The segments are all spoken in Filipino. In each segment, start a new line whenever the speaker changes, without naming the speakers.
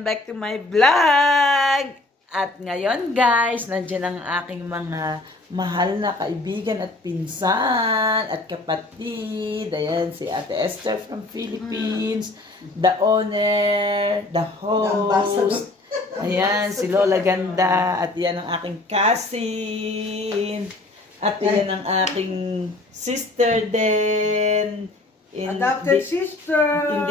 welcome back to my vlog! At ngayon guys, nandiyan ang aking mga mahal na kaibigan at pinsan at kapatid. Ayan, si Ate Esther from Philippines, mm. the owner, the host. The Ayan, Basal. ayan Basal. si Lola Ganda. At yan ang aking cousin. At Ay. yan ang aking sister din. In Adopted di sister! In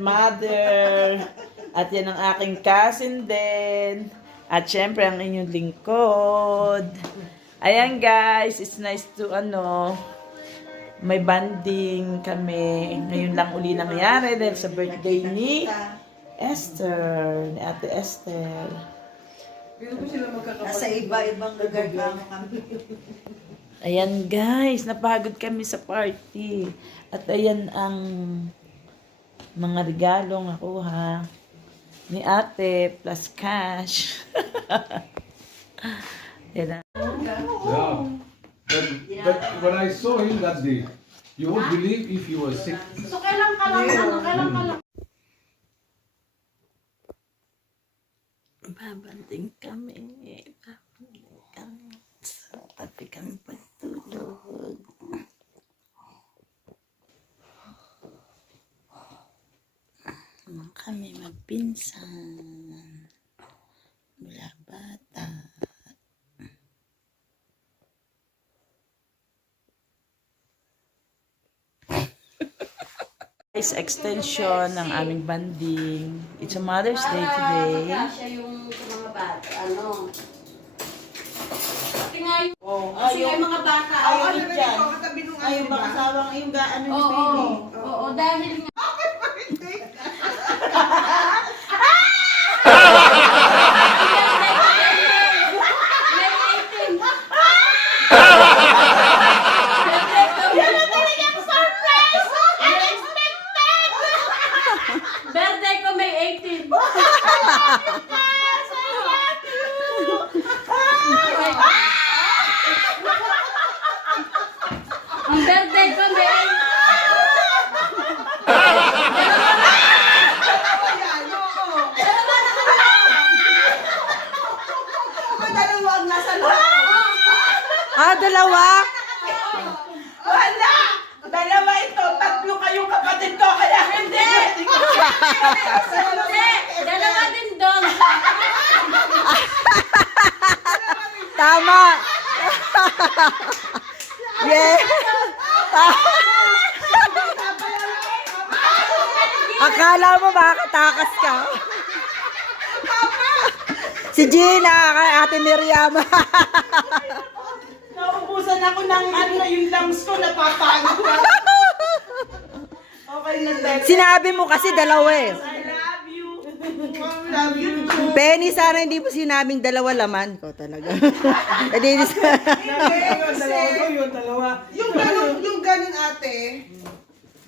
mother. At yan ang aking cousin din. At syempre, ang inyong lingkod. Ayan, guys. It's nice to, ano, may banding kami. Ngayon lang uli nangyari dahil sa birthday ni Esther, ni Ate Esther. Nasa iba-ibang lugar kami. Ayan, guys. Napagod kami sa party. At ayan ang mga regalo nga ko, ha? ni ate plus cash. a...
Yeah. But, yeah. but when I saw him that day, you would believe if you were sick. So kailang okay, ka lang, ano? So, kailang ka lang. lang, so, lang. lang.
Hmm. Babanting kami. Babanting kami. Tapi kami patulog. kami magpinsan mula bata is extension ng aming banding it's a mother's day today ano?
Oh, ayun. kasi yung mga bata
ayaw, ayaw dyan. Ayaw ba kasawang yung ga, ano
yung oh, baby? Oo, oh, oh, oh, oh, dahil oh, nga. Oh.
Sa dalawa? Oh,
Wala! Dalawa ito, tatlo kayong kapatid ko, kaya hindi!
Hindi! Dalawa din doon!
Tama! yeah. Akala mo makakatakas ka? si Gina, kay Ate Miriam.
Nagdadalan ako ng ano yung lungs ko napapagod.
okay na tayo. Sinabi mo kasi dalawa eh. I
love you. I love you too.
Penny, sana hindi po sinabing dalawa laman. Ikaw talaga. Hindi, hindi. Hindi, hindi. Hindi,
hindi. Yung dalawa. Yung ganun, yung ganun ate.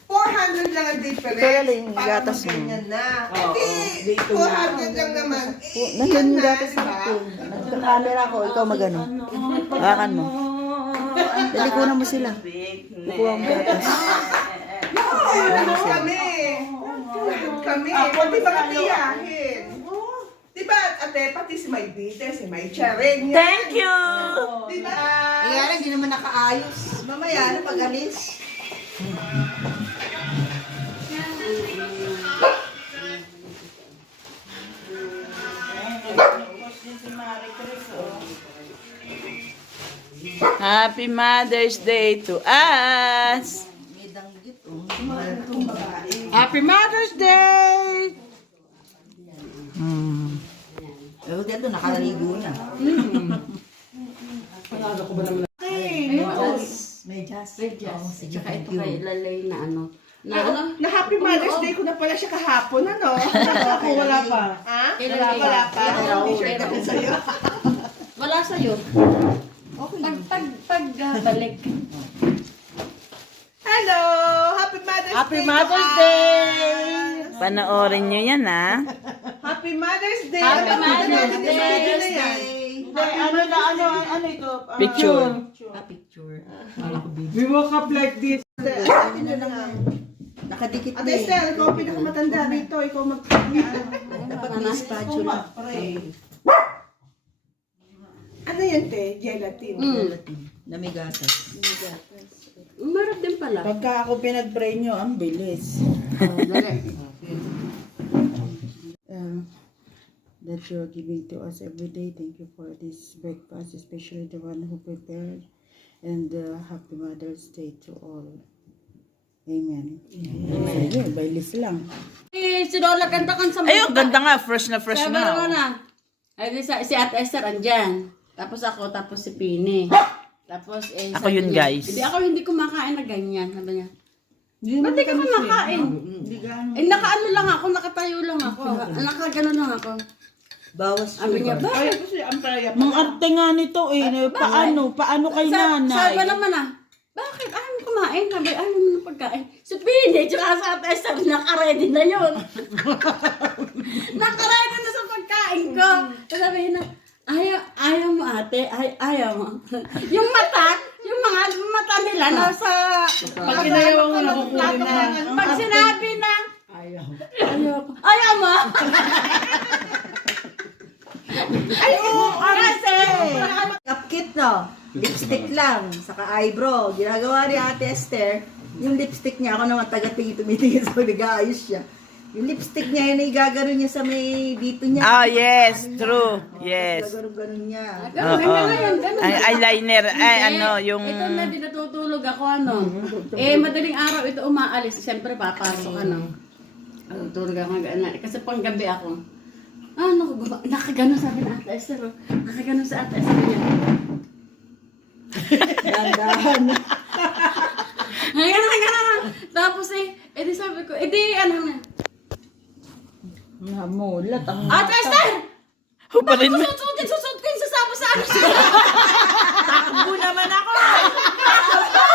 400 hmm. lang ang difference.
Pero yung gatas mo. Parang ganyan na.
Oh, oh. Eh, 400 lang naman. Na, na. na. na. Eh,
oh, yun na. Nandiyan yung gatas mo. Diba? Nandiyan yung camera ko. Ikaw magano. Hakan mo. na mo sila. Kukuha mo. No,
lang kami. Langgugod kami. Kami. kami. Ate, pati si Maybite, si May Charin.
Thank you! Diba?
Ayan, hindi naman nakaayos. Mamaya, na pag-alis. Happy Mother's Day to us. Happy Mother's Day. Hmm. Eh, ganito nakaraligo na. Hmm. May just. Oh, yes.
sige, may just. Tsaka ito kay do. Lalay na ano. Yeah. Na, ano? na Happy Mother's no, Day oh. ko na pala siya kahapon, ano? Ako wala pa. Ha? Wala pa. Wala pa.
Wala sa'yo. Wala sa'yo. Pag, pag, pag balik.
Hello! Happy Mother's Day!
Happy Mother's Day! Day! Pa! Day! Panoorin nyo yan, ha?
Happy Mother's Day! Happy, Happy Mother's, Day. Mother's Day. Day! Happy Mother's Day! Day. Day. Ay, Mother's ay, ano na, ano, ano ito?
Uh, picture. Picture. picture. A picture.
Uh, We woke up like this.
Nakadikit na. Ate
Estelle, ikaw pinakamatanda dito. Ikaw mag... Dapat may spatula. Pray ingrediente, gelatin.
Mm. Gelatin. Na may gatas. May gatas.
Marap din pala.
Pagka ako pinag-brain nyo, ang bilis. Oh, uh, uh, That you are giving to us every day. Thank you for this breakfast, especially the one who prepared. And uh, happy Mother's Day to all. Amen. Mm. Amen. Okay. Okay. By this lang.
Hey, si Dola, kanta kan
sa mga. Ayun, oh, ganda nga. Fresh na fresh sa na.
Sabar mo na. Ay, si, si Ate Esther, andyan. Tapos ako, tapos si Pini. Ha? Tapos, eh,
ako yun, niya. guys.
Hindi, e, ako hindi kumakain na ganyan. Sabi niya, Ba't di ka kumakain? Eh, nakaano lang ako, nakatayo lang ako. Okay. Nakagano lang ako. Bawas Sabi niya, ba? Ay, kasi
antaya pa. Mga nga nito, eh. Ba-, ba, paano? ba paano? Paano kay sa, nanay? Sabi
na, eh. ba naman, ah. Bakit? Ayaw kumain. Sabi, ayaw mo na pagkain. Si so, Pini, tsaka sa ate, sabi, nakaready na yun. nakaready na sa pagkain ko. So, sabi na, ayaw, dati ay ayaw yung mata yung mga mata nila nasa, nasa
nasa na sa pag kinayaw ako na kukunin na
pag sinabi na ayaw ayaw mo ay oh, oras eh kapkit no lipstick lang saka eyebrow ginagawa ni ate Esther yung lipstick niya ako naman taga tingin tumitingin so nag-aayos siya yung lipstick niya yun ay gagano niya sa may dito niya.
Oh, yes. Ay, true. Niya. Oh, yes. Gagano-gano niya. No, oh, ay, oh. Ey, eyeliner. Hindi. Ay, ano, yung...
Ito na, dinatutulog ako, ano. eh, madaling araw ito umaalis. Siyempre, papasok, ano. Oh, tulog ako, gano. Kasi pang gabi ako. Ano, nakagano sa akin, na, Ate Esther. Nakagano sa Ate Esther. Gagano. Ngayon, ngayon. Tapos eh, di sabi ko, edi ano na,
Namulat ang
mata. Ah, Esther! Bakit mo na susunod din? Susunod ko yung sasabo sa amin. Takbo naman ako. ako.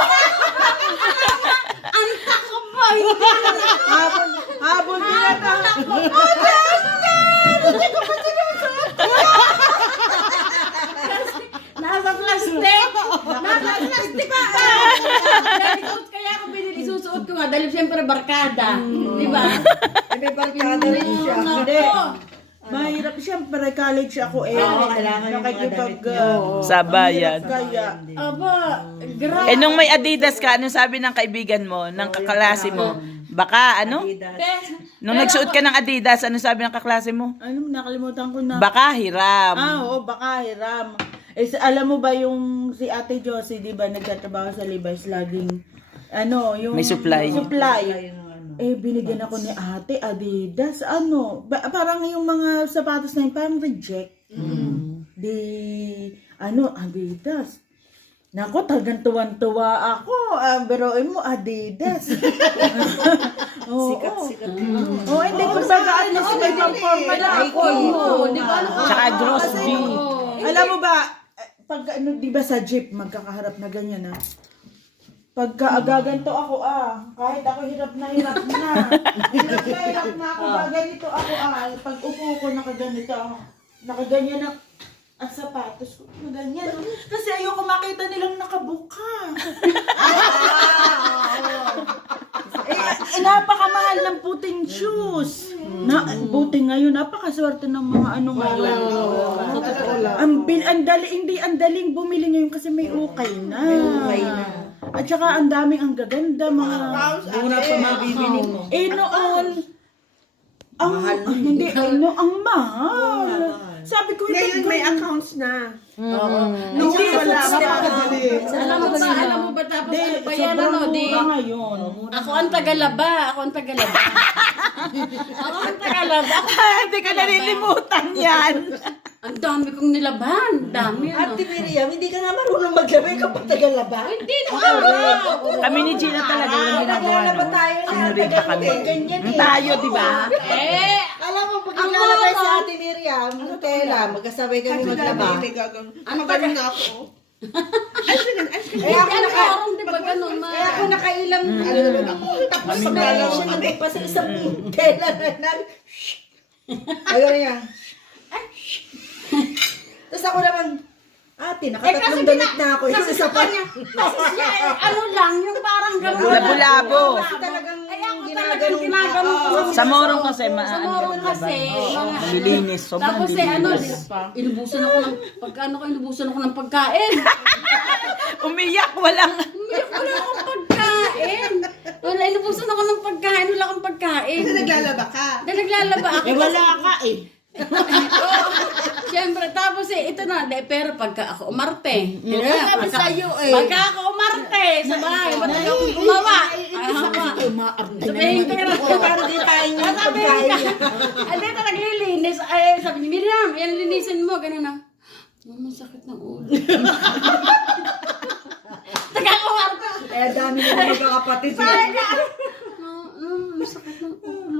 Ang takbo. Habon,
habon din na ito. Oh, Esther! Hindi ko pa sila
Nasa plastic. Nasa plastic pa. diba? <Dari, laughs> kaya ako binili susuot ko nga. Ah? Dahil siyempre barkada. Di ba? Hmm. Ibe diba? barkada. Diba,
hindi. Oh. Mahirap siya, pero college ako eh. Oo, oh, kailangan, kailangan kayo pag... Uh,
sa bayan.
Kaya, sa bayan aba,
grabe. Eh, nung may Adidas ka, ano sabi ng kaibigan mo, ng kaklase mo? Baka, ano? Adidas. Nung nagsuot ka ng Adidas, ano sabi ng kaklase mo?
Ano, nakalimutan ko na.
Baka hiram.
Ah, oo, baka hiram. Eh, alam mo ba yung si Ate Josie, di ba, nagtatrabaho sa Levi's laging, ano, yung... May supply. Yung supply. May supply. Eh, binigyan What's... ako ni ate, Adidas, ano, ba, parang yung mga sapatos na yun, parang reject. Mm-hmm. Di, ano, Adidas. Nako, talagang tuwan-tuwa ako. Uh, um, pero, ay mo, Adidas.
oh, sikat, oh. sikat.
Mm. Oh, hindi ko sa na sikat may form
na ako. Di ba? Saka oh. ah, ah, Gross ay, oh.
Alam mo ba, pag ano, di ba sa jeep, magkakaharap na ganyan, ha? Ah? Pagkaagaganto ako ah, kahit ako hirap na hirap na. hirap na hirap na ako, oh. Uh. ganito ako ah. Pag upo ko, nakaganito ako. Ah. Nakaganyan ako. Ah ang sapatos ko. Yung ganyan. No? Kasi ayoko makita nilang nakabuka. eh, eh, napakamahal ng puting shoes. Na, buti ngayon, napakaswerte ng mga ano ngayon. Oh, ang, bil, ang dali, hindi, ang dali bumili ngayon kasi may okay na. May okay na. At saka ang daming ang gaganda mga
mura pa mabibili mo.
Eh noon, ang, mahal. hindi, ay, no, ang mahal. Sabi ko, ito,
ngayon may accounts na. Mm-hmm. Mm-hmm. Nung kaya wala ka Alam mo ba, alam mo ba tapos De, ano
ba yan ano? Di,
Ako ang tagalaba. Ako ang tagalaba. ako ang tagalaba.
Hindi ka nalilimutan yan.
ang dami kong nilaban. An dami, mm.
ano. Ate Miriam, hindi ka nga marunong maglaba yung mm. kapag tagalaba.
Hindi na. Oh,
oh, Kami ni Gina talaga yung
ginagawa. Ang tagalaba tayo.
Ang tagalaba tayo. Tayo, di ba? Eh.
Alam mo, pag nilalabay si Ate Miriam, ano tela, magkasabay kami maglaba. Ang ano ba rin ako? Ay,
ganun, ay, ganun. Ay, ganun, ay, ganun, ma.
Kaya ako nakailang, mm. ano naman ako, tapos sa galaw. Siya nabit pa sa isang kailan na na. Ayun niya. Ay, Tapos ako naman, ate, nakatatlong eh, damit na ako. Yung sa kanya,
Kasi siya, ano lang, yung parang gano'n.
Labo-labo.
Talagang,
talaga yung ginagamit.
Sa morong oh, kasi, ma sa
morong kasi, kasi
ka. nililinis. No? Ano,
Sobrang Tapos eh, ano, inubusan ako ng, pagka ko, inubusan ako ng pagkain.
Umiyak, walang,
umiyak, wala akong, pagkain. Wala, wala inubusan ako ng pagkain, wala akong pagkain.
Kasi naglalaba ka.
Kasi naglalaba ako. Di,
Di Di eh, wala ka Di eh.
Siyempre, tapos eh, ito na, de, pero pagka ako umarte.
Mm Yeah, pagka, sa'yo eh.
Pagka ako umarte, sa bahay, pagka ako gumawa. Sabihin ko yun, ako parang di tayo yung pagkain. At ito, naglilinis. sabi ni Miriam, yan linisin mo, ganun na. Mama, sakit ng ulo. Taga ko, Marta.
Eh, dami na mga kapatid. Sorry, ka.
Mama, sakit ng ulo.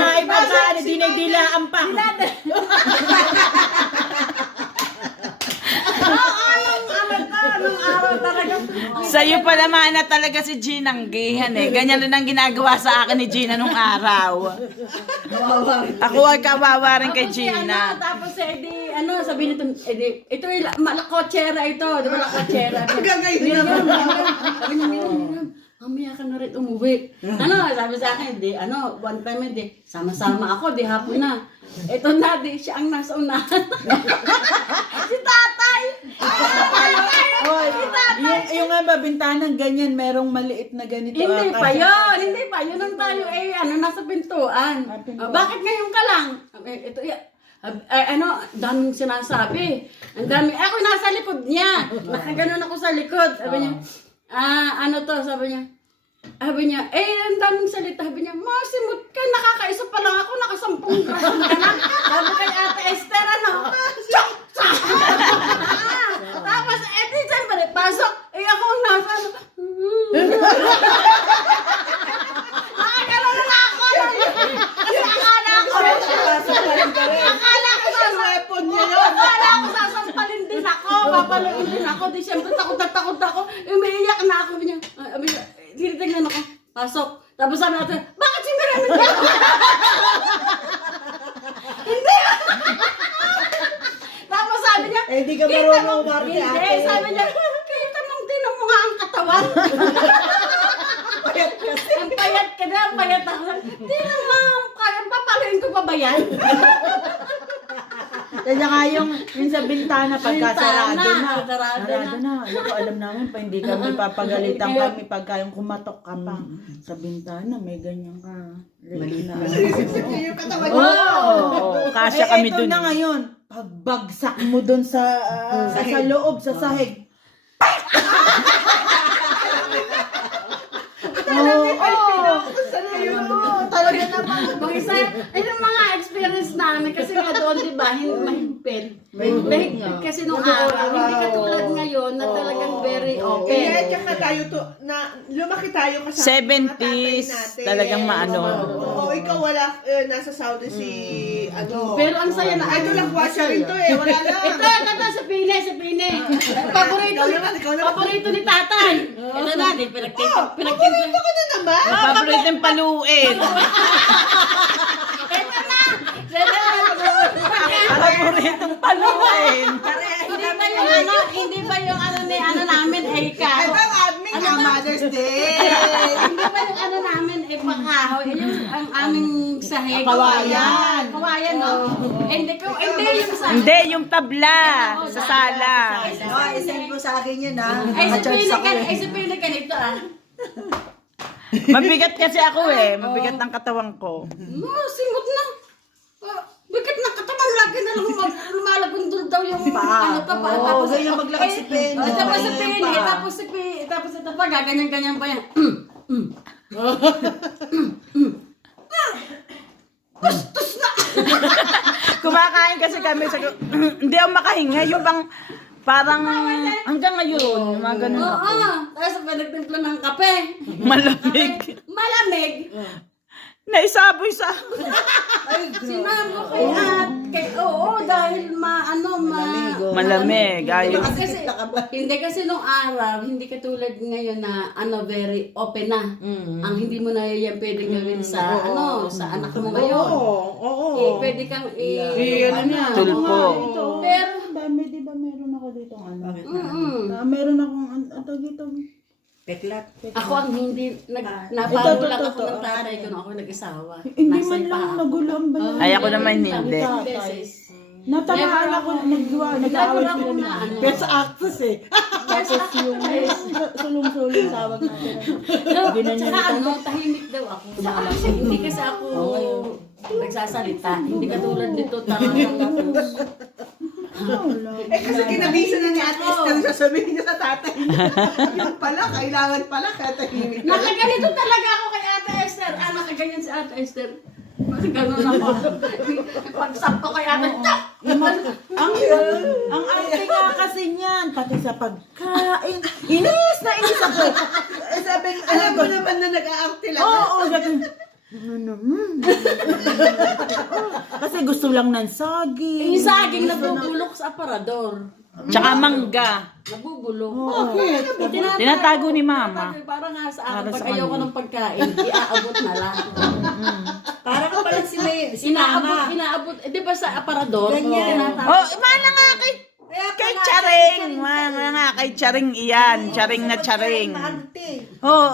mga iba ka na dinagdila ang pang.
Sa'yo pala mana talaga si Gina ng gihan eh. Ganyan rin ang ginagawa sa akin ni Gina nung araw. Ako ay kawawa rin kay Gina. Si ano,
tapos edi, ano, sabi nito, edi, ito yung malakotsera ito. Diba malakotsera? Ang gagay din naman mamaya oh, ka na rin umuwi. Ano, sabi sa akin, di, ano, one time, di, sama-sama ako, di hapon na. Ito na, di, siya ang nasa unahan. si tatay! Ah, ay,
ay, si tatay! Yung, yung nga ba, ganyan, merong maliit na ganito.
Hindi ah, uh, pa kasi. yun, hindi pa. Yun ang tayo, eh, ano, nasa pintuan. Ah, uh, bakit ngayon ka lang? Uh, eh, ito, yan. Uh, eh, ano, daming sinasabi. Ang dami. Eh, ako nasa likod niya. Nakaganon ako sa likod. Sabi uh. niya, Ah, ano to, sabi niya. Sabi niya, eh, ang daming salita. Sabi niya, ma, si Mutkay, nakakaisa pa lang ako, nakasampung kaso na lang. Sabi kay Ate Esther, ano? Chok! Tapos, eh, di, siyempre, pasok. Eh, ako, nasa, ano? din ako, papaluin din ako. Di siyempre, takot na takot ako. E, Umiiyak na ako niya. Tinitignan ako. Pasok. Tapos sabi natin, bakit siya meron niya? Hindi! Tapos sabi niya,
eh, di ka marunong parte
ate. Hindi, sabi niya, kita mong tinong nga ang katawan. ang payat ka na, ang payat ako. Hindi naman, papaluin ko pa ba yan?
Kaya nga yung sa bintana, Shintana, na bintana pagka sarado, sarado na. Sarado na. Ano ko alam namin pa hindi kami papagalitan kami pagka yung kumatok ka ang... pa sa bintana may ganyan, ganyan may. Sa sa kayo kayo. ka. Malina. Oh, oh. oh. kasi eh, kami doon. Ito dun.
na ngayon. Pagbagsak mo doon sa, uh, sa sa, loob sa sahig. Oh. maganda pa kung isa.
Ay, yung mga experience namin kasi, yado, diba? Be, doon kasi araw, nga doon, di ba, mahimpit. Mahimpit. Kasi nung araw, hindi ka tulad ngayon oh, na talagang very oh, oh, open. Kaya
yeah, okay. ka tayo to, na lumaki tayo
kasama. 70s. Na talagang maano.
Oo, ikaw wala, nasa Saudi si ano.
Pero ang saya na.
Ito lang kwasa yeah. siya rin to eh. Wala lang. ito,
ito, ito. Sa pili, sa pili. Paborito ni, paborito ni tatay. Ito na. Oh,
paborito ko na naman.
Paborito ng paluin. Paborito ng paluin.
Hindi ba yung ano? Hindi ba yung
Mother's Day.
hindi pa yung ano namin, eh, pakahoy. Yung ang aming um, sahe. Ko,
oh, kawayan.
Kawayan, no? Hindi, oh, oh. hindi ko, yung
sahe. Hindi, sahi. yung tabla. sa eh, sala.
No, oh, isend sa, sa, sa, oh, sa akin yun, ha?
Ay, sa pinikan, ay, ah. sa pinikan, ito, ha?
Mabigat kasi ako eh. Mabigat uh, oh. ang katawang ko.
No, singot na. Bakit nakatawang lagi na lang mag nandun daw yung, ano, papa,
oh, sa yung, sa yung pa. ano pa pa? Oh, tapos ganyan maglakas si
Penny. tapos si Penny, tapos si tapos sa tapa, gaganyan-ganyan pa yan. Bastos na!
Kumakain kasi kami sa... Hindi ako makahinga, yung bang... Parang uh, hanggang ngayon, oh, yung mga ganun oh,
uh. ako. Oo, oh, tapos nagtimpla ng kape.
Malamig. Kape.
Malamig.
Naisaboy sa
Si Ay, mo kay oh. at kay, Oo, oh, dahil ma, ano, ma, Malamigo.
malamig.
Malamig. Ay, kasi, hindi kasi nung araw, hindi katulad ngayon na ano, very open na. Ah. Mm-hmm. Ang hindi mo na yan pwede gawin mm-hmm. sa, oh, ano, oh, sa anak mo ngayon. Oo, oh, oo. Oh, oh. eh, oh, oh. e, pwede kang i-
eh, yeah, yun, ano, yun, ano, Tulpo. Ito,
Pero, dami, di ba meron ako dito ang ano? Mm-hmm. Na, meron akong, ato dito,
at at at at at at at Peklat.
Ako ang hindi nag napawala ko ng tatay ko ako nag-isawa.
Hindi man lang magulo ang
banana. Ay, ako naman hindi. Hindi.
Natamaan never ako, nag-awa ako na ano. Best actress eh. Best yung sulong-sulong tawag natin.
No, sa ano, tahimik daw ako. Sa ano, hindi kasi ako nagsasalita. Hindi ka tulad nito, tarangang ako.
Eh kasi kinabisa na ni Ate Estel sa sabihin niya sa tatay niya. Yung pala, kailangan pala kaya tahimik.
Nakaganito talaga ako kay Ate Esther. Ah, nakaganyan si Ate Esther. Ganun mm -hmm. na ba? Pagsakto kay ate, chak!
Naman, ang, ang arte nga kasi niyan, pati sa pagkain, inis na inis <inisabot. laughs> ako. Na
oh, oh, oh, sabi, alam ko naman nag-aarte lang.
Oo, kasi gusto lang ng saging.
Eh, yung saging, mm -hmm. nagugulok mm -hmm. sa aparador.
Tsaka mangga.
Nagugulok. Oh, okay.
Tinatago, tinatago ni mama. Tinatago,
parang nga sa akin, pag ayaw ko ng pagkain, iaabot na lang. Mm -hmm.
ano sin pala si sina May?
Si Inama. Inaabot. Eh, di ba sa aparador? Ganyan.
So, oh, oh mana nga kay... Kay Charing! Mana nga kay Charing iyan. Charing na Charing. Oo, oh, oo.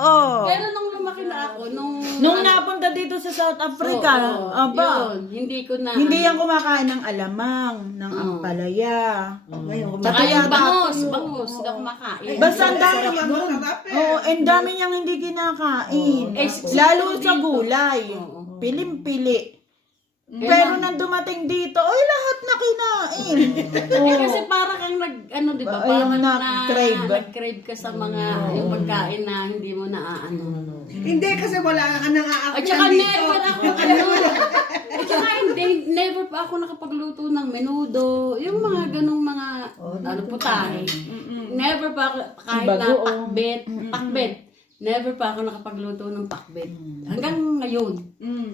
Oh. Pero nung lumaki na ako, nung...
Nung napunta dito sa South Africa, so, oh,
aba, yun, hindi ko na...
Hindi yan kumakain ng alamang, ng mm. ampalaya. Mm. Okay,
Saka yung bangus, bangus, hindi oh, kumakain.
Basta ang dami niyang... Oo, oh, ang dami niyang hindi kinakain. Oh, lalo sa gulay. oh pilim-pili. Ganun. Mm -hmm. Pero nang dumating dito, ay lahat na kinain.
oh. eh, kasi para kang ano, diba? na, nag ano 'di ba? Parang na crave, nag crave ka sa mga oh. Mm -hmm. yung pagkain na hindi mo na ano.
Hindi kasi wala ka nang
aakyat dito. Never okay. ako, ano? At hindi, never pa ako nakapagluto ng menudo, yung mga mm -hmm. ganung mga oh, ano putahe. Mm -mm, never pa ako, kahit Bago, na o. pakbet, oh. Mm -hmm. pakbet. Never pa ako nakapagluto ng pakbet. Mm. Hanggang yeah. ngayon. Mm.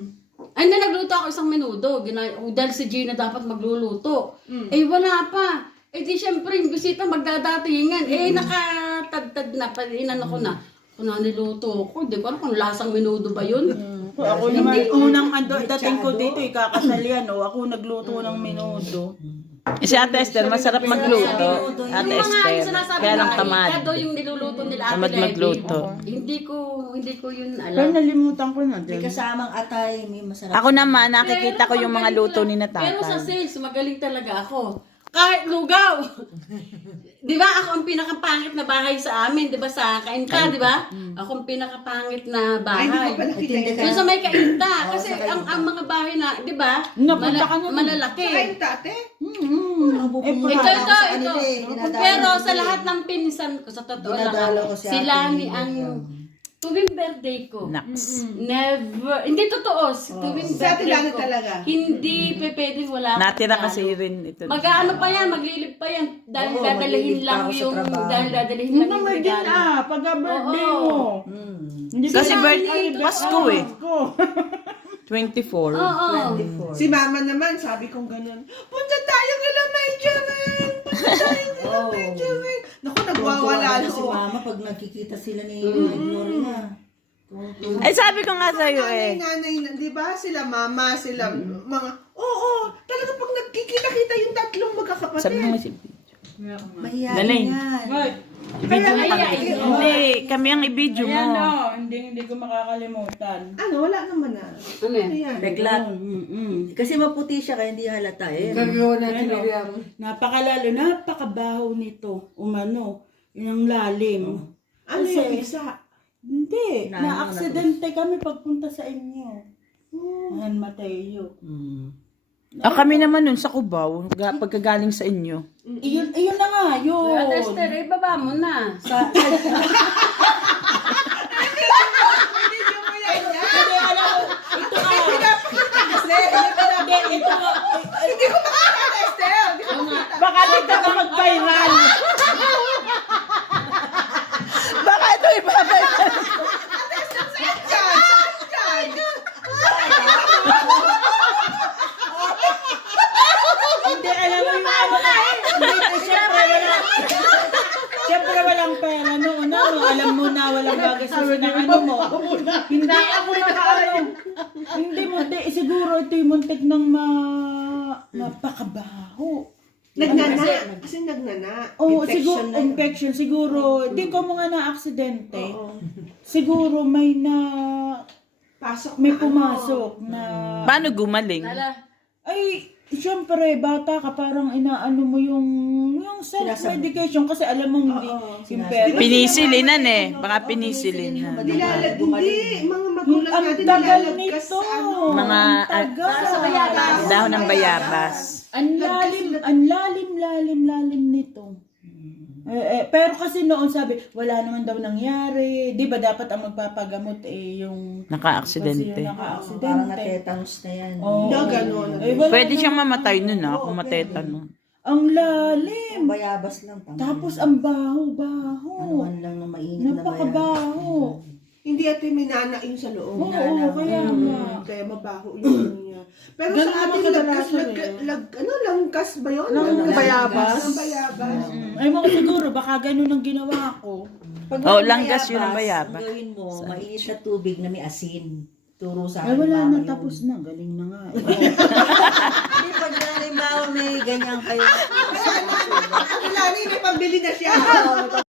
Ay, na nagluto ako isang minuto. Gina- oh, dahil si Gina dapat magluluto. Mm. Eh, wala pa. Eh, di syempre, yung bisita magdadatingan. Mm. Eh, nakatadtad na. Inano ko mm. na. Kung naniluto ako, di ko kung lasang minuto ba yun? Mm.
yes, ako naman, hindi, unang ando, dating ko dito, ikakasal yan, no? Ako nagluto mm. ng minuto. Mm.
Si Ate Esther, masarap magluto.
Ate Esther, kaya lang tamad. Kado yung niluluto nila
Ate Tamad magluto.
Eh, hindi ko, hindi ko yun alam. Pero
nalimutan ko na din. May kasamang atay, may
masarap. Magluto. Ako naman, nakikita ko yung mga luto ni Natata.
Pero sa sales, magaling talaga ako kahit lugaw. di ba? Ako ang pinakapangit na bahay sa amin, di ba? Sa Kainka, kainta, di ba? Mm. Ako ang pinakapangit na bahay. Ay, hindi pala Yung sa may kainta. oh, kasi ang, kainta. Kasi ang ang mga bahay na, di ba?
Napunta ka na.
Malalaki. Sa
kainta, ate? Mm-hmm.
Hmm. Eh, ito, ito, ito. ito. ito. Pero ito. sa lahat ng pinsan ko, sa totoo Dinadalo lang, si sila ni ang... Tuwing birthday ko. Naps. Never. Hindi totoo. Oh. Tuwing
to birthday, birthday ko. Sa atin talaga.
Hindi mm -hmm. pwedeng wala.
Natira kasi rin
ito. Mag-ano mag pa yan? Maglilip pa yan. Dahil oh, dadalhin lang yung... Dahil dadalhin
lang yung regalo. Da Hindi da ah. Pag birthday oh, oh. mo. Hmm.
Hindi kasi birthday, birth ko eh. oh. eh. 24.
Oh, oh.
24. 24. Si mama naman, sabi kong ganyan, punta tayo ngayon, my German! hindi oh. na picture eh. Naku, nagwawala ako.
So, si mama pag nagkikita sila ni mm. -hmm. Gloria.
Mm -hmm. Ay, eh, sabi ko nga oh, sa iyo nana, eh.
Nanay, nanay, di ba? Sila mama, sila mm. -hmm. mga, oo, oh, oh, talaga pag nagkikita-kita yung tatlong magkakapatid.
Sabi mo si Pidyo.
Mahiyari nga. Nanay
video mo. Hindi, kami ang i-video mo.
Ayan o, hindi, hindi ko makakalimutan.
Ano, wala naman na. Ah. Ano
yan? Reglat. Mm -hmm. Kasi maputi siya kaya hindi halata eh.
Gagawin natin, Miriam. Napakalalo, napakabaho nito. Umano, yung lalim. Oh. Ano yun? Hindi, na-accidente na na kami pagpunta sa inyo. Ayan, yeah. Mateo. Hmm.
No. Ah, kami naman nun sa Cubao, pagkagaling sa inyo.
Iyon, mm -hmm. ay, iyon na nga, yun.
Atas, tere, baba mo na. Sa,
may na pasok, may ano. pumasok na
Paano gumaling? Lala.
Ay, syempre bata ka parang inaano mo yung yung self-medication kasi alam mo hindi oh,
uh, pinisilinan eh, ano. baka pinisilin.
Hindi mga magulang natin nilalagkas nito. Mga
dahon ng bayabas.
Ang lalim, ang lalim, lalim, lalim nito. Eh, eh, pero kasi noon sabi, wala naman daw nangyari. Di ba dapat ang magpapagamot eh, yung...
Naka-aksidente. Yung naka-aksidente. Oh, parang tetanus na yan. Oh. No, yeah, okay. ganun. Eh, wala Pwede siyang mamatay nun na, oh, ha, kung okay. matetanus.
Ang lalim.
bayabas lang. Pangin.
Tapos ang baho-baho. Ano man lang ng mainit na mainit na ba bayabas. Napakabaho hindi ate minanain sa loob. Oo, oh, oh, kaya mm. ma. Kaya mabaho yun niya. Pero Ganun sa ating lagkas, lag, lag, ano, langkas ba yun?
Lang, lang, bayabas. Lang, bayabas.
Um, mm. Ay mo siguro, baka ganun ang ginawa ko.
Pag oh, langkas yun ang bayabas. Gawin mo, mm -hmm. so, mainit na tubig na may asin. Turo sa
akin. Ay, wala na, tapos na. Galing na nga. E, hindi, oh.
eh. pag nalimbawa may ganyan kayo. Wala
na, wala na, pabili na siya.